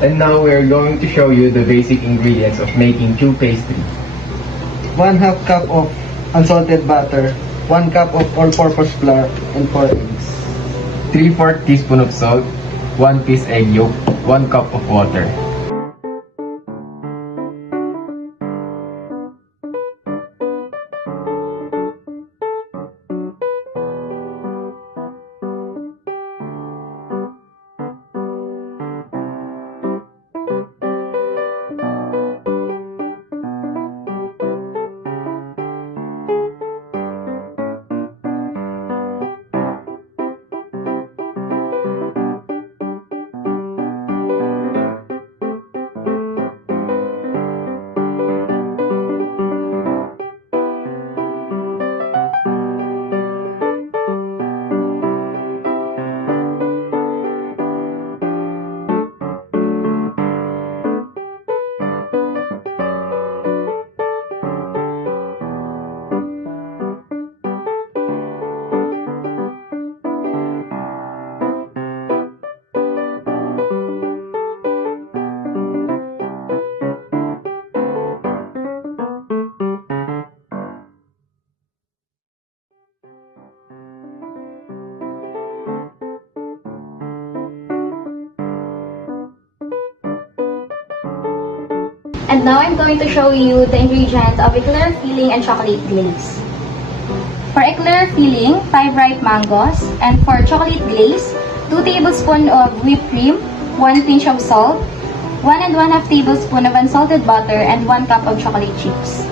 And now we're going to show you the basic ingredients of making Q pastry. 1/2 cup of unsalted butter, 1 cup of all-purpose flour, and 4 eggs. 3/4 teaspoon of salt, 1 piece egg yolk, 1 cup of water. And now I'm going to show you the ingredients of eclair filling and chocolate glaze. For eclair filling, 5 ripe mangoes, and for chocolate glaze, 2 tablespoons of whipped cream, 1 pinch of salt, 1 1/2 tablespoon of unsalted butter, and 1 cup of chocolate chips.